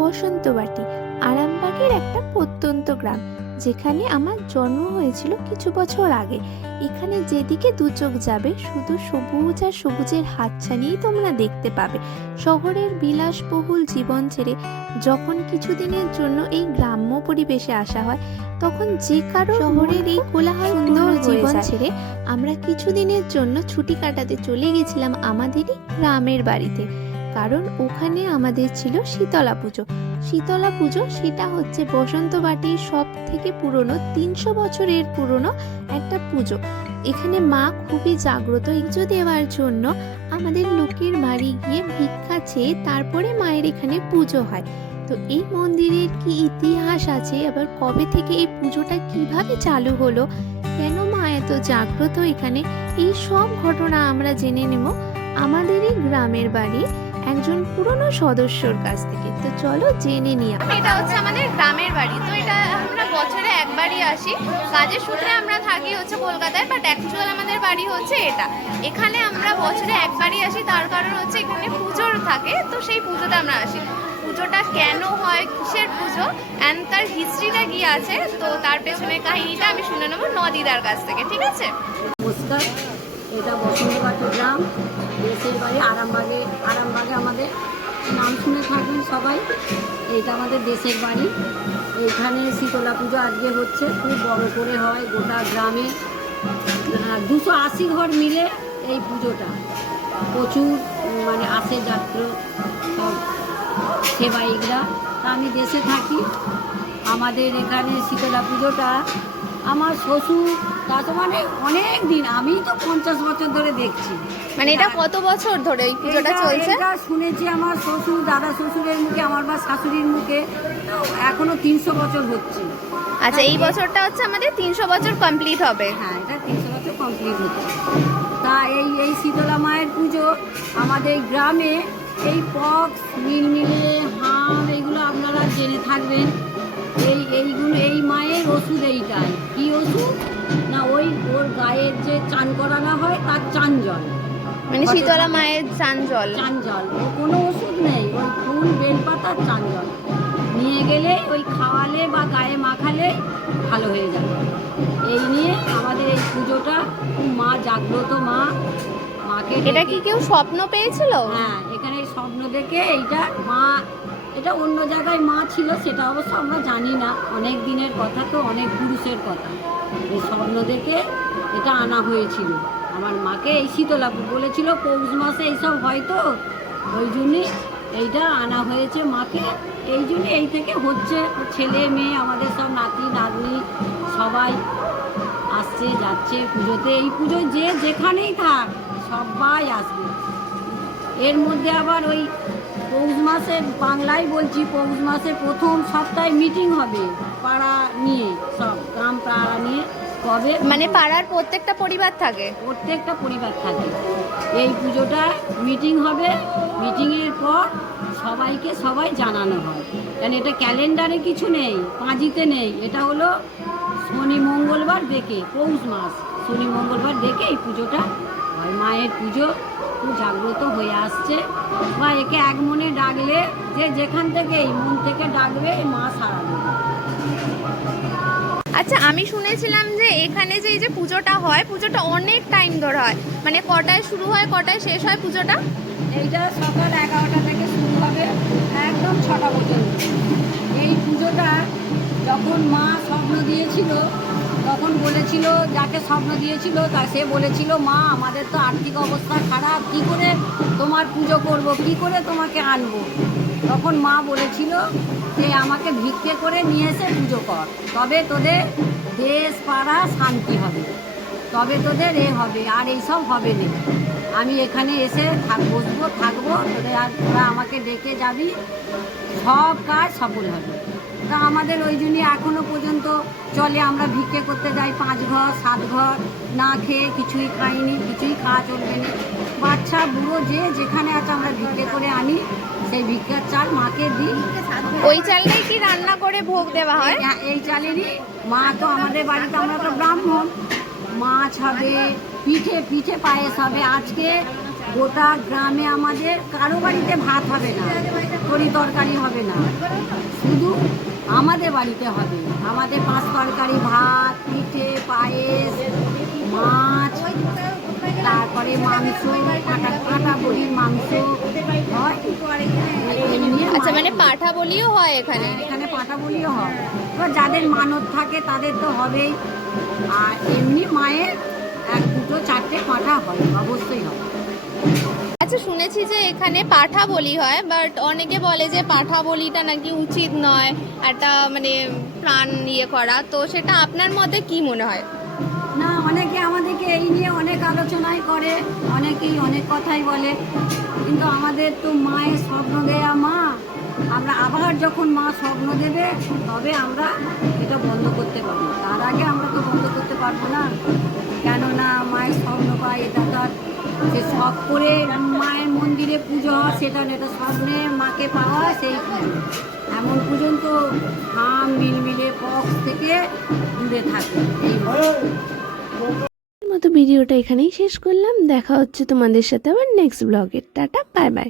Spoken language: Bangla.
বসন্তবাটি, আরামবাগের একটা প্রত্যন্ত গ্রাম, যেখানে আমার জন্ম হয়েছিল কিছু বছর আগে। এখানে যেদিকে দু চোখ যাবে শুধু সবুজ আর সবুজের হাতছানিই তোমরা দেখতে পাবে। শহরের বিলাসবহুল জীবন ছেড়ে যখন কিছুদিনের জন্য এই গ্রাম্য পরিবেশে আসা হয়, তখন যে কারো শহরের এই কোলাহল সুন্দর জীবন ছেড়ে আমরা কিছুদিনের জন্য ছুটি কাটাতে চলে গেছিলাম আমাদেরই গ্রামের বাড়িতে। কারণ ওখানে আমাদের ছিল শীতলা পুজো। শীতলা পুজো সেটা হচ্ছে বসন্তবাটির সব থেকে পুরনো 300 বছরের পুরনো একটা পুজো। এখানে মা খুবই জাগ্রত। পুজো দেওয়ার জন্য আমাদের লোকের বাড়ি গিয়ে ভিক্ষা চেয়ে তারপরে মায়ের এখানে পুজো হয়। তো এই মন্দিরের কি ইতিহাস আছে, আবার কবে থেকে এই পুজোটা কিভাবে চালু হলো, কেন মা এত জাগ্রত এখানে, এই সব ঘটনা আমরা জেনে নেব আমাদেরই গ্রামের বাড়ি একজন পুরনো সদস্যর কাছ থেকে। তো চলো জেনে নিই। এটা হচ্ছে আমাদের গ্রামের বাড়ি। তো এটা আমরা বছরে একবারই আসি। কাজের সূত্রে আমরা থাকি হচ্ছে কলকাতায়, বাট অ্যাকচুয়াল আমাদের বাড়ি হচ্ছে এটা। এখানে আমরা বছরে একবারই আসি, তার কারণ হচ্ছে এখানে পুজোর থাকে, তো সেই পুজোতে আমরা আসি। পুজোটা কেন হয়, কিসের পুজো, অ্যান্ড তার হিস্ট্রিটা কি আছে, তো তার পেছনে কাহিনীটা আমি শুনে নেবো নদিদার কাছ থেকে, ঠিক আছে? নমস্কার, এটা বসন্তবাটি গ্রাম, দেশের বাড়ি আরামবাগে। আরামবাগে আমাদের নাম শুনে থাকবেন সবাই। এইটা আমাদের দেশের বাড়ি। এইখানে শীতলা পুজো আজকে হচ্ছে, খুব বড় করে হয় গোটা গ্রামে। 280 ঘর মিলে এই পুজোটা, প্রচুর মানে আসে যাত্র সব সেবায়িকরা। তা আমি দেশে থাকি। আমাদের এখানে শীতলা পুজোটা আমার শ্বশুর, তা তো মানে অনেক দিন, আমি তো 50 বছর ধরে দেখছি। মানে এটা কত বছর ধরে এই পুজোটা চলছে? এটা শুনেছি আমার শ্বশুর, দাদা শ্বশুরের মুখে, আমার বা শাশুড়ির মুখে, এখনো 300 বছর হচ্ছে। আচ্ছা, এই বছরটা হচ্ছে আমাদের 300 বছর কমপ্লিট হবে। হ্যাঁ, এটা 300 বছর কমপ্লিট হচ্ছে। তা এই শীতলা মায়ের পুজো আমাদের গ্রামে, এই পক্স, মিলমিলে, হাম, এইগুলো আপনারা জেনে থাকবেন। এইগুলো এই মায়ের ওষুধ এইটাই। কি ওষুধ না, ওর গায়ের যে চান করানো হয় তার চান জল, মানে শীতলা মায়ের চান জল। ও কোনো ওষুধ নেই, ওই ফুল বেলপাতার চান জল নিয়ে গেলে ওই খাওয়ালে বা গায়ে মাখালে ভালো হয়ে যাবে। এই নিয়ে আমাদের এই পুজোটা, মা জাগ্রত মা, মাকে এটা কি কেউ স্বপ্ন পেয়েছিল? হ্যাঁ, এখানে স্বপ্ন দেখে এইটা মা, এটা অন্য জায়গায় মা ছিল সেটা অবশ্য আমরা জানি না, অনেক দিনের কথা, তো অনেক পুরুষের কথা। এই স্বপ্ন দেখে এটা আনা হয়েছিল আমার মাকে। এই শীতলা বলেছিল পৌষ মাসে এইসব হয়তো, ওই জন্যই এইটা আনা হয়েছে মাকে। এই জন্যই এই থেকে হচ্ছে, ছেলে মেয়ে আমাদের সব নাতি নাতনি সবাই আসছে যাচ্ছে পুজোতে। এই পুজোয় যে যেখানেই থাক সবাই আসবে। এর মধ্যে আবার ওই পৌষ মাসে, বাংলায় বলছি, পৌষ মাসে প্রথম সপ্তাহে মিটিং হবে পাড়া নিয়ে, সব গ্রাম পাড়া নিয়ে। কবে মানে পাড়ার প্রত্যেকটা পরিবার থাকে? প্রত্যেকটা পরিবার থাকে। এই পুজোটা মিটিং হবে, মিটিংয়ের পর সবাইকে সবাই জানানো হয়। কারণ এটা ক্যালেন্ডারে কিছু নেই, পাঁজিতে নেই, এটা হলো শনি মঙ্গলবার দেখে, পৌষ মাস শনি মঙ্গলবার দেখে এই পুজোটা হয়। মায়ের পুজো খুব জাগ্রত হয়ে আসছে, বা একে এক মনে ডাকলে, যে যেখান থেকে এই মন থেকে ডাকবে মা সাড়া দেবে। আচ্ছা, আমি শুনেছিলাম যে এখানে যে এই যে পুজোটা হয়, পুজোটা অনেক টাইম ধরে হয়। মানে কটায় শুরু হয়, কটায় শেষ হয় পুজোটা? এইটা সকাল 11টা থেকে শুরু হবে, একদম 6টা পর্যন্ত। এই পুজোটা যখন মা স্বপ্ন দিয়েছিল, তখন বলেছিল, যাকে স্বপ্ন দিয়েছিল তা সে বলেছিল, মা আমাদের তো আর্থিক অবস্থা খারাপ, কী করে তোমার পুজো করব, কী করে তোমাকে আনবো। তখন মা বলেছিল যে আমাকে ভিক্ষে করে নিয়ে এসে পুজো কর, তবে তোদের দেশ পাড়া শান্তি হবে, তবে তোদের হবে, আর এইসব হবে না। আমি এখানে এসে বসবো, থাকবো, তোরা আমাকে ডেকে যাবি, সব কাজ সফল হবে। তা আমাদের ওই জন্যই এখনও পর্যন্ত চলে। আমরা ভিক্ষে করতে যাই 5 ঘর 7 ঘর, না খেয়ে, কিছুই খাইনি, কিছুই খাওয়া চলবে না। বাচ্চা বুড়ো যে যেখানে আছে আমরা ভিক্ষে করে আনি, সেই ভিক্ষার চাল মাকে দিই। ওই চালেই কি রান্না করে ভোগ দেওয়া হয়? এই চালেরই। মা তো আমাদের বাড়িতে, আমরা তো ব্রাহ্মণ, মাছ হবে, পিঠে পায়েস হবে। আজকে গোটা গ্রামে আমাদের কারো বাড়িতে ভাত হবে না, তরি তরকারি হবে না, শুধু আমাদের বাড়িতে হবে। আমাদের 5 তরকারি, ভাত, পিঠে, পায়েস, মাছ, তারপরে মাংস, কাঁটা বড়ির মাংস হয়। এমনি আচ্ছা, মানে পাঠা বলিও হয় এখানে? এখানে পাঁঠা বলিও হয়। এবার যাদের মানত থাকে তাদের তো হবেই। আর এমনি মায়ের 1, 2, 4টে পাঁঠা হয়, অবশ্যই হয়। আচ্ছা, শুনেছি যে এখানে পাঠা বলি হয়, বাট অনেকে বলে যে পাঠা বলিটা নাকি উচিত নয়, একটা মানে প্রাণ ইয়ে করা, তো সেটা আপনার মতে কি মনে হয়? না, অনেকে আমাদেরকে এই নিয়ে অনেক আলোচনাই করে, অনেকেই অনেক কথাই বলে, কিন্তু আমাদের তো মায়ের স্বপ্ন দেয়া মা, আমরা আবার যখন মা স্বপ্ন দেবে তবে আমরা এটা বন্ধ করতে পারবো, তার আগে আমরা তো বন্ধ করতে পারবো না। কেননা মায়ের স্বপ্ন পাই, এটা তো আর যে সব করে মায়ের মন্দিরে পুজো হয় সেটা না, এটা স্বপ্নে মাকে পাওয়া সেই পুজো। এমন পর্যন্ত হাম মিলমিলে পক্স থেকে দূরে থাকে এই মতো ভিডিওটা এখানেই শেষ করলাম। দেখা হচ্ছে তোমাদের সাথে আবার নেক্সট ব্লগে। Tata, bye bye.